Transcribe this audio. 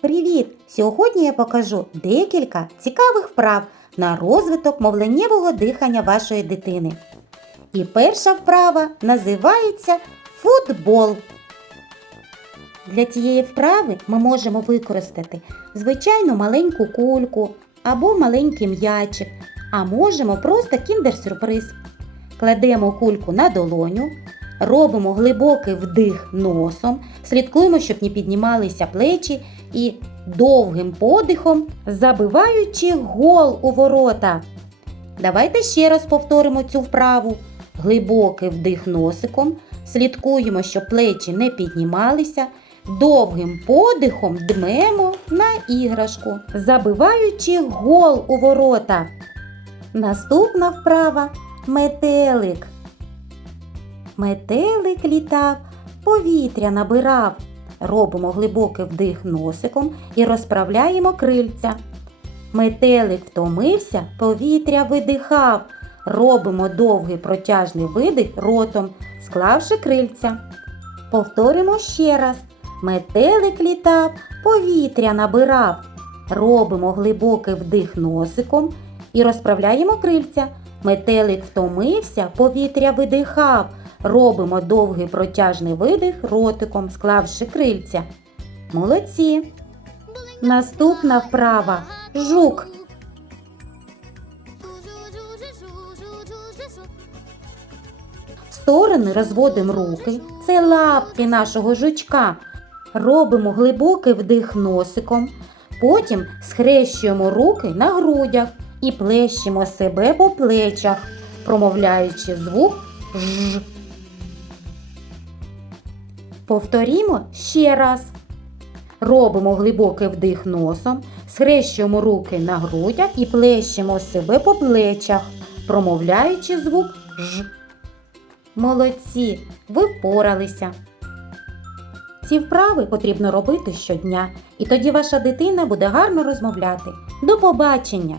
Привіт! Сьогодні я покажу декілька цікавих вправ на розвиток мовленнєвого дихання вашої дитини. І перша вправа називається футбол. Для цієї вправи ми можемо використати звичайну маленьку кульку або маленький м'ячик, а можемо просто кіндер-сюрприз. Кладемо кульку на долоню, робимо глибокий вдих носом, слідкуємо, щоб не піднімалися плечі і довгим подихом забиваючи гол у ворота. Давайте ще раз повторимо цю вправу. Глибокий вдих носиком, слідкуємо, щоб плечі не піднімалися, довгим подихом дмемо на іграшку, забиваючи гол у ворота. Наступна вправа метелик. Метелик літав, повітря набирав. Робимо глибокий вдих носиком і розправляємо крильця. Метелик втомився, повітря видихав. Робимо довгий протяжний видих ротом, склавши крильця. Повторимо ще раз. Метелик літав, повітря набирав. Робимо глибокий вдих носиком і розправляємо крильця. Метелик втомився, повітря видихав. Робимо довгий протяжний видих ротиком, склавши крильця. Молодці. Наступна вправа. Жук. Сторони розводимо руки. Це лапки нашого жучка. Робимо глибокий вдих носиком. Потім схрещуємо руки на грудях і плещемо себе по плечах, промовляючи звук ж. Повторімо ще раз. Робимо глибокий вдих носом, схрещуємо руки на грудях і плещемо себе по плечах, промовляючи звук ж. Молодці, ви впоралися. Ці вправи потрібно робити щодня, і тоді ваша дитина буде гарно розмовляти. До побачення!